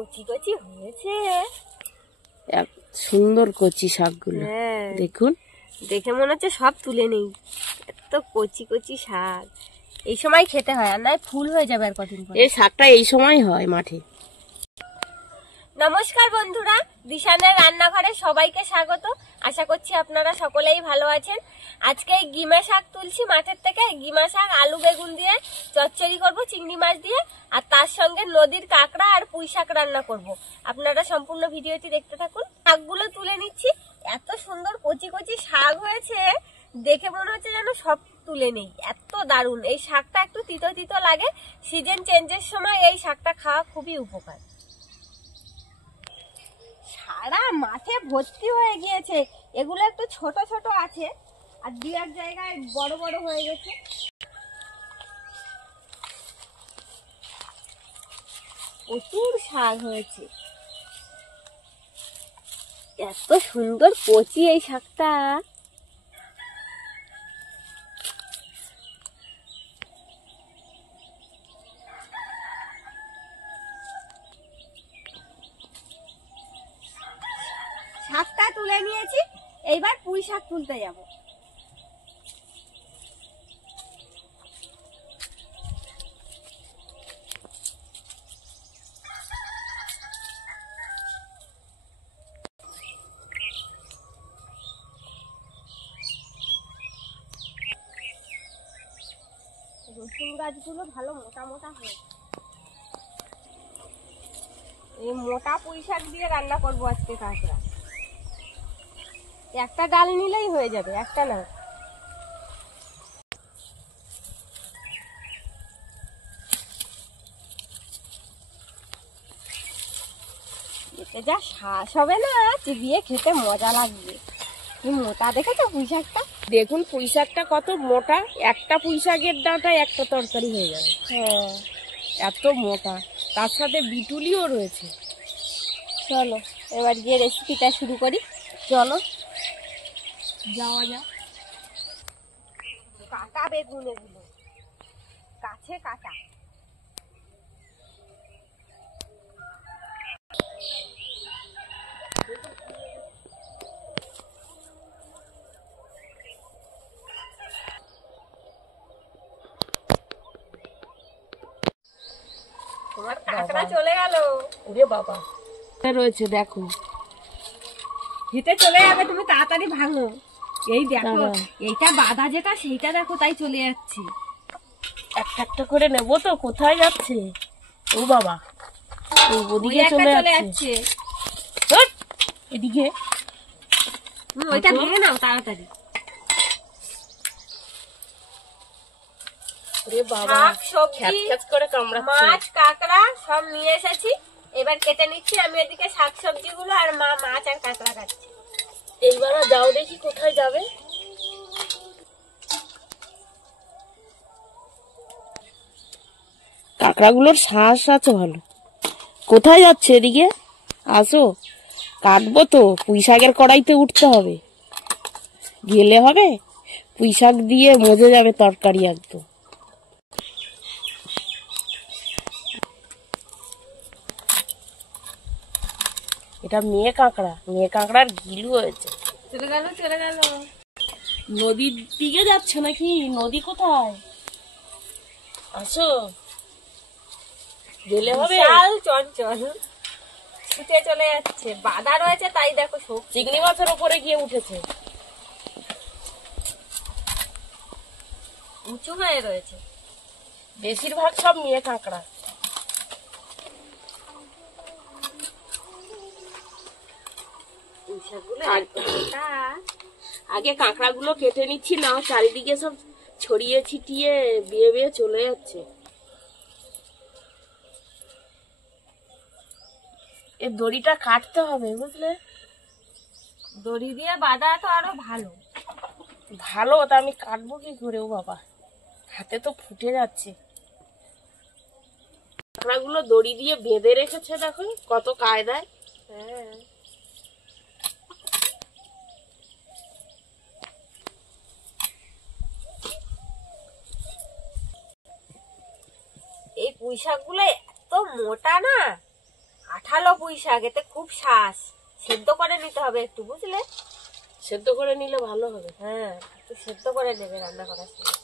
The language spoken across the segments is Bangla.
কচি কচি হয়েছে। এক সুন্দর কচি শাকগুলো দেখুন, দেখে মনে হচ্ছে সব তুলে নেই, এত কচি কচি শাক। এই সময় খেতে হয়, আর নয় ফুল হয়ে যাবে আর কদিন পর। এই শাকটা এই সময় হয় মাঠে। নমস্কার বন্ধুরা, দিশানের রান্নাঘরে সবাইকে স্বাগত। আশা করছি আপনারা সকলেই ভালো আছেন। আজকে গিমা শাক তুলছি মাঠের থেকে। গিমা শাক আলু বেগুন দিয়ে চচ্চড়ি করব চিংড়ি মাছ দিয়ে, আর তার সঙ্গে নদীর কাঁকড়া আর পুঁই শাক রান্না করব। আপনারা সম্পূর্ণ ভিডিওটি দেখতে থাকুন। শাকগুলো তুলে নিচ্ছি, এত সুন্দর কচি কচি শাক হয়েছে, দেখে মনে হচ্ছে যেন সব তুলে নেই, এত দারুণ। এই শাকটা একটু তিতো তিতো লাগে, সিজন চেঞ্জের সময় এই শাকটা খাওয়া খুবই উপকার। সারা মাঠে ভর্তি হয়ে গিয়েছে, এগুলো একটু ছোট ছোট আছে আর দু এক জায়গায় বড় বড় হয়ে গেছে। প্রচুর শাক হয়েছে, এত সুন্দর কচি এই শাকটা। শাকটা তুলে নিয়েছি, এইবার পুঁই শাক তুলতে যাব। রসুন গাছগুলো ভালো মোটা মোটা হয়েছে। এই মোটা পুঁই শাক দিয়ে রান্না করবো আজকে কাঁকড়া। একটা ডাল নিলেই হয়ে যাবে, একটা না। এতে যা শ্বাস হবে না, চিবিয়ে খেতে মজা লাগবে। কি মোটা দেখেছো পুঁই শাকটা? দেখুন পুঁই শাকটা কত মোটা, একটা পুঁই শাকের ডাঁটা একটা তরকারি হয়ে যাবে। হ্যাঁ, এত মোটা, তার সাথে বিটুলিও রয়েছে। চলো এবার গিয়ে রেসিপিটা শুরু করি। চলো যাওয়া যাক। কাটা বেগুন, এগুলো গাছে কাটা। তোমার কাঁকড়া চলে গেল। ওরে বাবা, রয়েছে দেখো, হেঁটে চলে যাবে, তুমি তাড়াতাড়ি ভাঙো। এই দেখো, এইটা বাঁধা যেটা সেইটা দেখো, তাই চলে যাচ্ছে। একটা একটা করে নেবো তো, কোথায় যাচ্ছে? ও বাবা, ওদিকে চলে যাচ্ছে। এদিকে ওইটা ভেঙে নাও তাড়াতাড়ি। শাক সবজি মাছ কাঁকড়া সব নিয়ে এসেছি, এবার কেটে নিচ্ছি আমি এদিকে শাক সবজি গুলো, আর মা মাছ আর কাঁকড়া কাটছে। এইবার যাও দেখি কোথায় যাবে। কাঁকড়াগুলোর শ্বাস আছে ভালো। কোথায় যাচ্ছে? এদিকে আসো, কাটবো তো। পুঁই শাকের কড়াইতে উঠতে হবে, গেলে হবে। পুঁই শাক দিয়ে মজে যাবে তরকারি একদম। এটা মেয়ে কাঁকড়া, মেয়ে কাঁকড়ার গিলু হয়েছে। চলে গেল চলে গেল। নদীর দিকে যাচ্ছে নাকি? নদী কোথায়? আসো, গেলে হবে। বিশাল চঞ্চল, ছুটে চলে যাচ্ছে। বাঁধা রয়েছে তাই দেখো, সব চিংড়ি মাছের উপরে গিয়ে উঠেছে, উঁচু হয়ে রয়েছে। বেশিরভাগ সব মেয়ে কাঁকড়া। আগে কাঁকড়া গুলো কেটে নিচ্ছি, না চারিদিকে সব ছড়িয়ে ছিটিয়ে বিয়ে বিয়ে চলে যাচ্ছে। এই দড়িটা কাটতে হবে, বুঝলে? দড়ি দিয়ে বাঁধা তো আরো ভালো। ভালো, তা আমি কাটবো কি করে? ও বাবা, হাতে তো ফুটে যাচ্ছে। কাঁকড়াগুলো দড়ি দিয়ে বেঁধে রেখেছে, দেখো কত কায়দায়। হ্যাঁ, এই পুঁই শাক গুলো এত মোটা না, আঠালো পুঁই শাক, এতে খুব শ্বাস। সেদ্ধ করে নিতে হবে একটু, বুঝলে? সেদ্ধ করে নিলে ভালো হবে। হ্যাঁ, একটু সেদ্ধ করে নেবে রান্না করার সময়।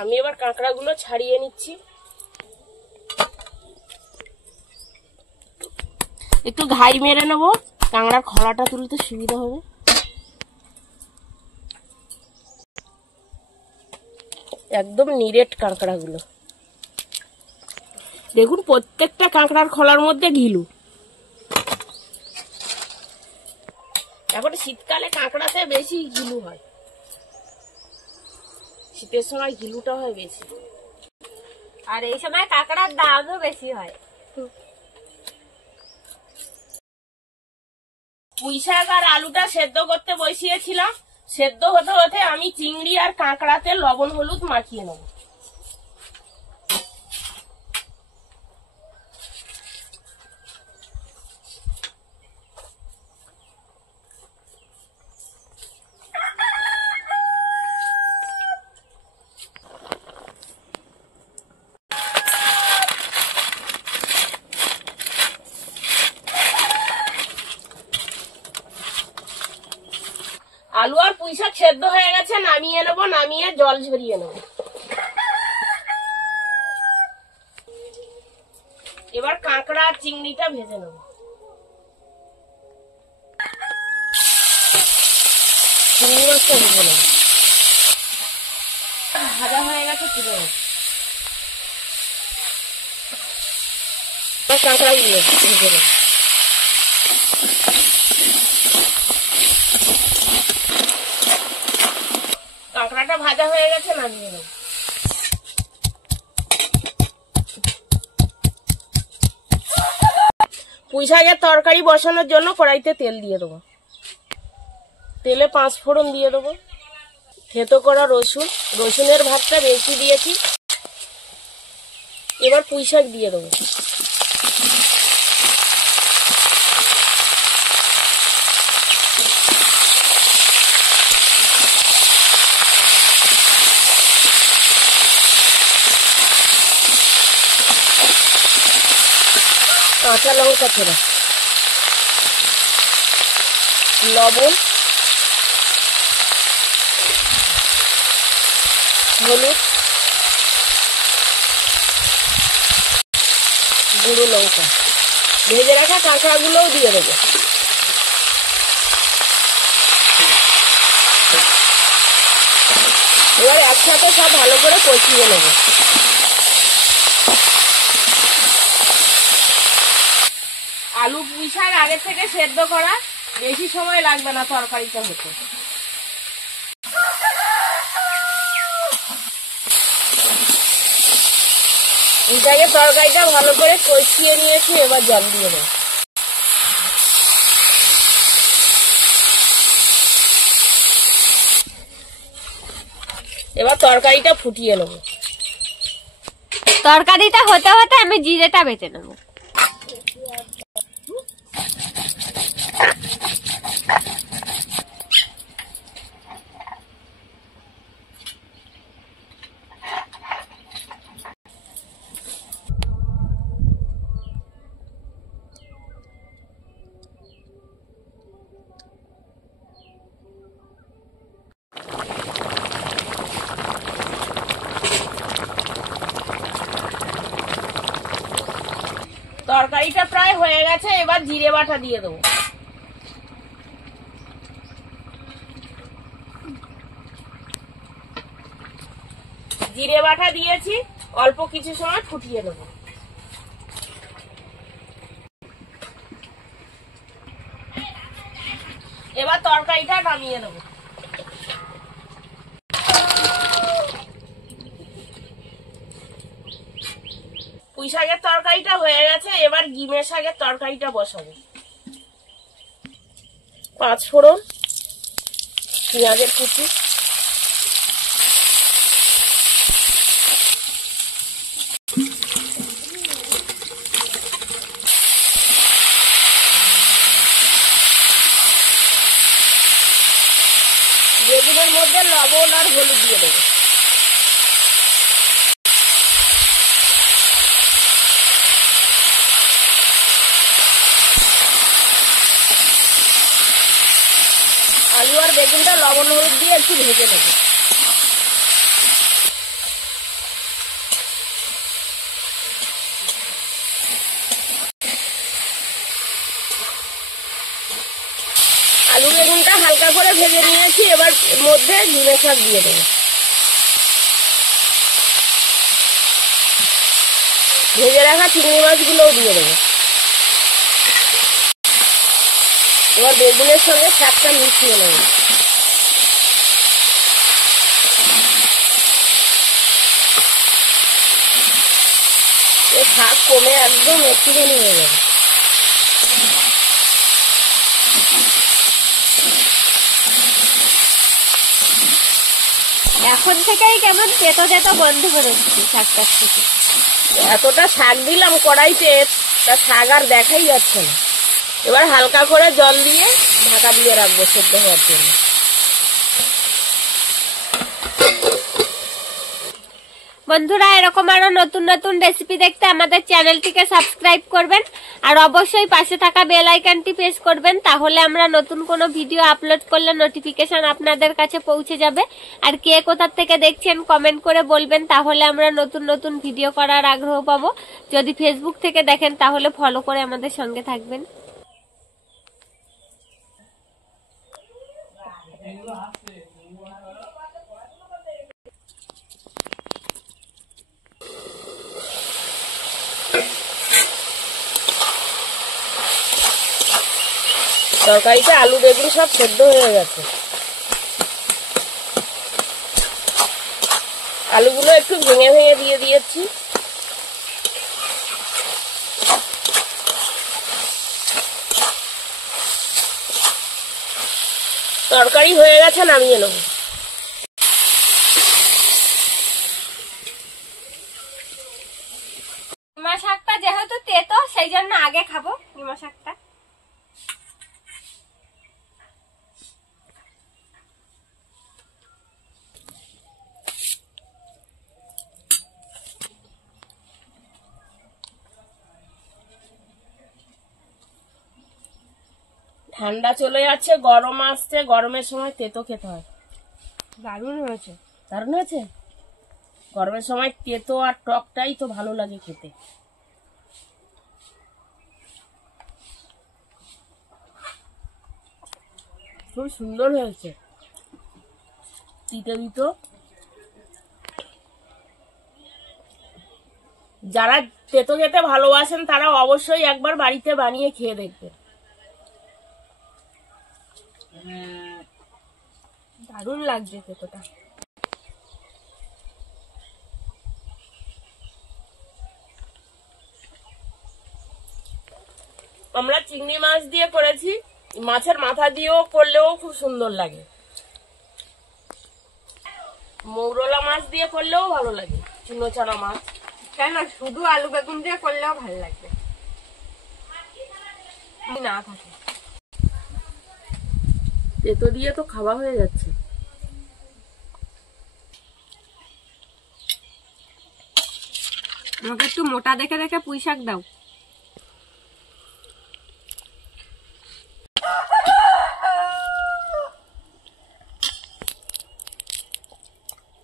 আমি এবার কাঁকড়াগুলো ছাড়িয়ে নিচ্ছি। একটু ঘাই মেরে নেবো, কাঁকড়ার খোলাটা তুলতে সুবিধা হবে। একদম নিরেট কাঁকড়াগুলো দেখুন, প্রত্যেকটা কাঁকড়ার খোলার মধ্যে ঘিলু। এখন শীতকালে কাঁকড়াতে বেশি ঘিলু হয়, শীতের সময় ঘিলুটা হয় বেশি। আর এই সময় কাঁকড়ার দামও বেশি হয়। পুঁই শাক আর আলুটা সেদ্ধ করতে বসিয়েছিলাম। সেদ্ধ হতে হতে আমি চিংড়ি আর কাঁকড়াতে লবণ হলুদ মাখিয়ে নেব। আলু আর পুঁই শাক সেদ্ধ হয়ে গেছে, নামিয়ে নেব। নামিয়ে জল ঝরিয়ে নেব। এবার কাঁকড়া আর চিংড়িটা ভেজে নেব। চিংড়ি মাছটা ভেজে নেব। ভাজা হয়ে গেছে, তুলে নেব। কাঁকড়া গুলো ভেজে নেব। কাঁকড়াটা ভাজা হয়ে গেছে, নামিয়ে নেব। পুঁই শাকের তরকারি বসানোর জন্য কড়াইতে তেল দিয়ে দেবো। তেলে 5 ফোড়ন দিয়ে দেবো। থেতো করা রসুন, রসুনের ভাতটা বেশি দিয়েছি। এবার পুঁই শাক দিয়ে দেবো। কাঁচা লঙ্কা ছেড়া, লবণ, হলুদ, গুঁড়ো লঙ্কা, ভেজে রাখা কাঁকড়াগুলোও দিয়ে দেবো। এবার একসাথে সব ভালো করে কষিয়ে নেব। আলু পুঁই শাক আগে থেকে সেদ্ধ করা, বেশি সময় লাগবে না তরকারিটা হতে। পুঁই শাকের তরকারিটা ভালো করে কষিয়ে নিয়েছি, এবার জল দিয়ে দেবো। এবার তরকারিটা ফুটিয়ে নেব। তরকারিটা হতে হতে আমি জিরেটা বেটে নেব। তরকারিটা প্রায় হয়ে গেছে, এবার জিরে বাটা দিয়ে দেবো। জিরে বাটা দিয়েছি, অল্প কিছু সময় ফুটিয়ে নেব। এবার তরকারিটা নামিয়ে নেব। পুঁই শাকের তরকারিটা হয়ে গেছে, এবার গিমের শাকের তরকারিটা বসাবো। 5 ফোড়ন, পেঁয়াজের কুচি, বেগুনের মধ্যে লবণ আর হলুদ দিয়ে দেবো। বেগুনটা লবণ হলুদ দিয়ে একটু ভেজে নেব। আলু বেগুনটা হালকা করে ভেজে নিয়েছি, এবার এর মধ্যে ঝিঙে শাক দিয়ে দেবো। ভেজে রাখা চিংড়ি মাছগুলোও দিয়ে দেবো। এবার বেগুনের সঙ্গে শাকটা মিশিয়ে নেব। শাক কমে একদম একটুখানি হয়ে যাবে। এখন থেকেই কেমন তেতো তেতো গন্ধ বেরোচ্ছে শাকটার থেকে। এতটা শাক দিলাম কড়াইতে, তা শাক আর দেখাই যাচ্ছে না। এবার হালকা করে জল দিয়ে ঢাকা দিয়ে রাখবো সেদ্ধ হওয়ার জন্য। বন্ধুরা, এরকম আরো নতুন নতুন রেসিপি দেখতে আমাদের চ্যানেলটিকে সাবস্ক্রাইব করবেন আর অবশ্যই পাশে থাকা বেল আইকনটি প্রেস করবেন, তাহলে আমরা নতুন কোনো ভিডিও আপলোড করলে নোটিফিকেশন আপনাদের কাছে পৌঁছে যাবে। আর কে কোথা থেকে দেখছেন কমেন্ট করে বলবেন, তাহলে আমরা নতুন নতুন ভিডিও করার আগ্রহ পাবো। যদি ফেসবুক থেকে দেখেন তাহলে ফলো করে আমাদের সঙ্গে থাকবেন। তরকারিতে আলু বেগুন সব সেদ্ধ হয়ে গেছে। আলুগুলো একটু ভেঙে ভেঙে দিয়ে দিয়েছি। তরকারি হয়ে গেছে, নামিয়ে নেব। কিমা শাকটা যেহেতু তেতো, সেই জন্য আগে খাবো কিমা শাকটা। ঠান্ডা চলে যাচ্ছে, গরম আসছে, গরমের সময় তেতো খেতে হয়। দারুণ হয়েছে। দারুণ হয়েছে। গরমের সময় তেতো আর টকটাই তো ভালো লাগে খেতে। খুব সুন্দর হয়েছে, তিতো তিতো। যারা তেতো খেতে ভালোবাসেন তারা অবশ্যই একবার বাড়িতে বানিয়ে খেয়ে দেখবেন। দারুণ লাগছে তেতোটা। আমরা চিংড়ি মাছ দিয়ে করেছি, মাছের মাথা দিয়েও করলেও খুব সুন্দর লাগে। মৌরলা মাছ দিয়ে করলেও ভালো লাগে, চুনোচানা মাছ। কেন শুধু আলু বেগুন দিয়ে করলেও ভালো লাগবে না থাকে। তেতো দিয়ে তো খাওয়া হয়ে যাচ্ছে। আমাকে একটু মোটা দেখে দেখে পুঁই শাক দাও।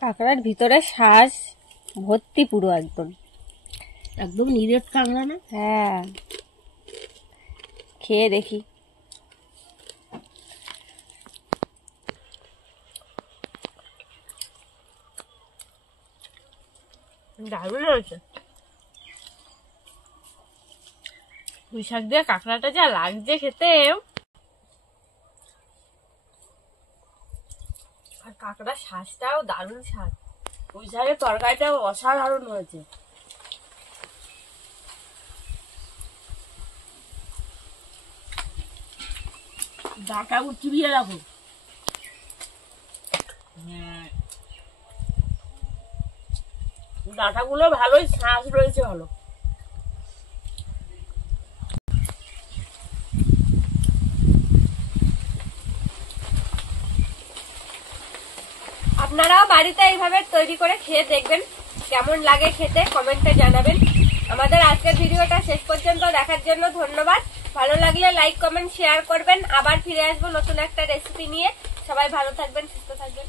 কাঁকড়ার ভিতরে শ্বাস ভর্তি পুরো, একদম একদম নিরেট কাঁকড়া না? হ্যাঁ, খেয়ে দেখি। দারুণ হয়েছে। পুঁই শাক দিয়ে কাঁকড়াটা যা লাগছে খেতে, আর কাঁকড়ার শ্বাসটাও দারুণ স্বাদ। পুঁই শাকের তরকারিটাও অসাধারণ হয়েছে। ডাটা উঠিয়ে রাখো। ডাটাগুলো ভালোই শ্বাস রয়েছে, ভালো। আপনারাও বাড়িতে এইভাবে তৈরি করে খেয়ে দেখবেন, কেমন লাগে খেতে কমেন্টে জানাবেন। আমাদের আজকের ভিডিওটা শেষ পর্যন্ত দেখার জন্য ধন্যবাদ। ভালো লাগলে লাইক কমেন্ট শেয়ার করবেন। আবার ফিরে আসবো নতুন একটা রেসিপি নিয়ে। সবাই ভালো থাকবেন, সুস্থ থাকবেন।